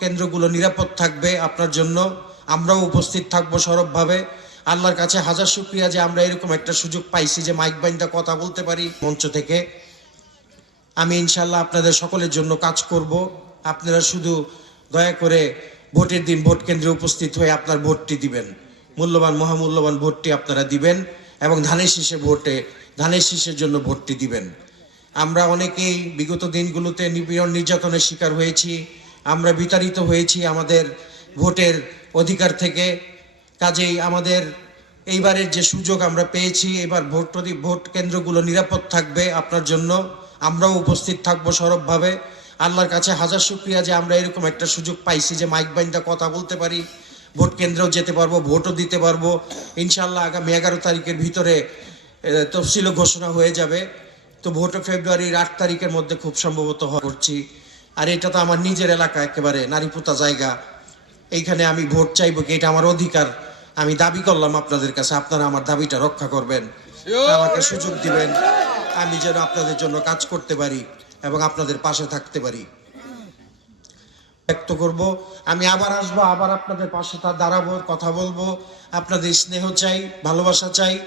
কেন্দ্রগুলো নিরাপদ থাকবে আপনার জন্য। আমরাও উপস্থিত থাকব সরবভাবে। আল্লাহর কাছে হাজার শুক্রিয়া যে আমরা এরকম একটা সুযোগ পাইছি যে মাইক বাইন্দা কথা বলতে পারি মঞ্চ থেকে। আমি ইনশাল্লাহ আপনাদের সকলের জন্য কাজ করব। আপনারা শুধু দয়া করে ভোটের দিন ভোট কেন্দ্রে উপস্থিত হয়ে আপনার ভোটটি দিবেন। মূল্যবান, মহামূল্যবান ভোটটি আপনারা দিবেন এবং ধানের শীষে ভোটে, ধানের শীষের জন্য ভোটটি দিবেন। আমরা অনেকেই বিগত দিনগুলোতে নিপীড়ন নির্যাতনের শিকার হয়েছি। আমরা বিতাড়িত হয়েছি আমাদের ভোটের অধিকার থেকে। কাজেই আমাদের এইবারের যে সুযোগ আমরা পেয়েছি, এবার ভোট ভোট কেন্দ্রগুলো নিরাপদ থাকবে আপনার জন্য। আমরাও উপস্থিত থাকব সরবভাবে। আল্লাহর কাছে হাজার শুক্রিয়া যে আমরা এরকম একটা সুযোগ পাইছি যে মাইক বাইন্দা কথা বলতে পারি। ভোট কেন্দ্রেও যেতে পারব, ভোটও দিতে পারব। ইনশাল্লাহ আগামী এগারো তারিখের ভিতরে তফসিলও ঘোষণা হয়ে যাবে। তো ভোট ফেব্রুয়ারির আট তারিখের মধ্যে খুব সম্ভবত করছি। আর এটা তো আমার নিজের এলাকা একেবারে নারীপুতা জায়গা। এইখানে আমি ভোট চাইব কি? এটা আমার অধিকার। আমি দাবি করলাম আপনাদের কাছে আপনারা আমার দাবিটা রক্ষা করবেন। আমাকে সুযোগ দিবেন। আমি যেন আপনাদের জন্য কাজ করতে পারি এবং আপনাদের পাশে থাকতে পারি। ব্যক্ত করব আমি আবার আসব আবার আপনাদের পাশে তা দাঁড়াবো কথা বলব। আপনাদের স্নেহ চাই ভালোবাসা চাই।